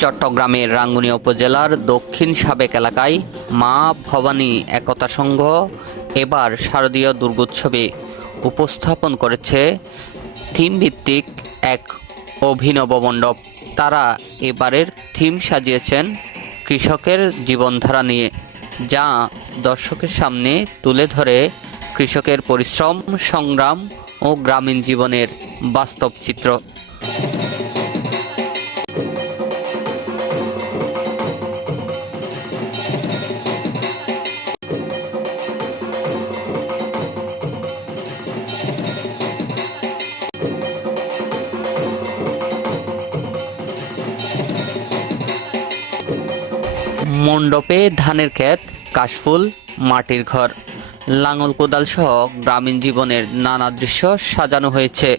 চট্টগ্রামের রাঙ্গুনিয়া উপজেলার দক্ষিণ সাবেক এলাকায় মা ভবানী একতা সংঘ এবার শারদীয় দুর্গোৎসবে উপস্থাপন করেছে থিম ভিত্তিক এক অভিনব মণ্ডপ। তারা এবারের থিম সাজিয়েছেন কৃষকের জীবনধারা নিয়ে, যা দর্শকের সামনে তুলে ধরে কৃষকের পরিশ্রম, সংগ্রাম ও গ্রামীণ জীবনের বাস্তব চিত্র। মণ্ডপে ধানের ক্ষেত কাশফুল মাটির ঘর। লাঙল কোদাল সহ গ্রামীণ জীবনের নানা দৃশ্য সাজানো হয়েছে।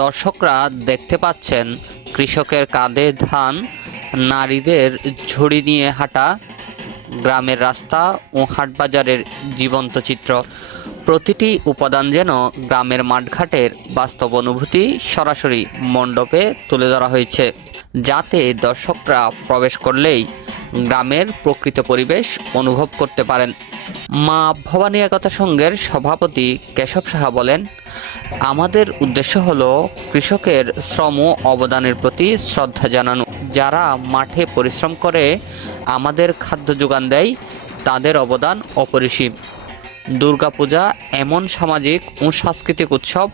দর্শকরা দেখতে পাচ্ছেন কৃষকের কাঁধে ধান, নারীদের ঝুড়ি নিয়ে হাঁটা গ্রামের রাস্তা ও হাটবাজারের জীবন্ত চিত্র। প্রতিটি উপাদান যেন গ্রামের মাঠঘাটের বাস্তব অনুভূতি সরাসরি মণ্ডপে তুলে ধরা হয়েছে, যাতে দর্শকরা প্রবেশ করলেই গ্রামের প্রকৃত পরিবেশ অনুভব করতে পারেন। মা ভবানী একতা সংঘের সভাপতি কেশব সাহা বলেন, আমাদের উদ্দেশ্য হল কৃষকের শ্রম ও অবদানের প্রতি শ্রদ্ধা জানানো। যারা মাঠে পরিশ্রম করে, আমাদের খাদ্য যোগান দেয়, তাদের অবদান অপরিসীম। দুর্গাপূজা এমন সামাজিক ও সাংস্কৃতিক উৎসব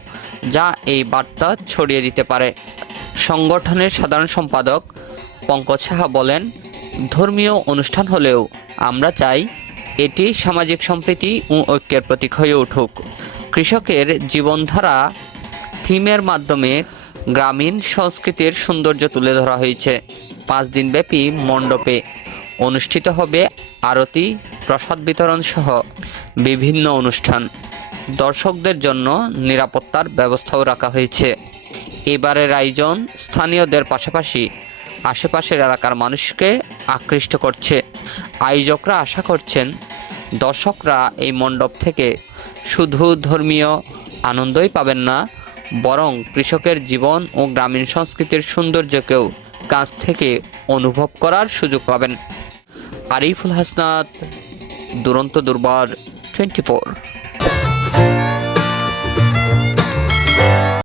যা এই বার্তা ছড়িয়ে দিতে পারে। সংগঠনের সাধারণ সম্পাদক পঙ্কজ সাহা বলেন, ধর্মীয় অনুষ্ঠান হলেও আমরা চাই এটি সামাজিক সম্প্রীতি ও ঐক্যের প্রতীক হয়ে উঠুক। কৃষকের জীবনধারা থিমের মাধ্যমে গ্রামীণ সংস্কৃতির সৌন্দর্য তুলে ধরা হয়েছে। পাঁচ দিনব্যাপী মণ্ডপে অনুষ্ঠিত হবে আরতি, প্রসাদ বিতরণ সহ বিভিন্ন অনুষ্ঠান। দর্শকদের জন্য নিরাপত্তার ব্যবস্থাও রাখা হয়েছে। এবারের আয়োজন স্থানীয়দের পাশাপাশি আশেপাশের এলাকার মানুষকে আকৃষ্ট করছে। আয়োজকরা আশা করছেন দর্শকরা এই মণ্ডপ থেকে শুধু ধর্মীয় আনন্দই পাবেন না, বরং কৃষকের জীবন ও গ্রামীণ সংস্কৃতির সৌন্দর্যকেও কাছ থেকে অনুভব করার সুযোগ পাবেন। আরিফুল হাসনাত, দুরন্ত দুর্বার, টোয়েন্টি ফোর।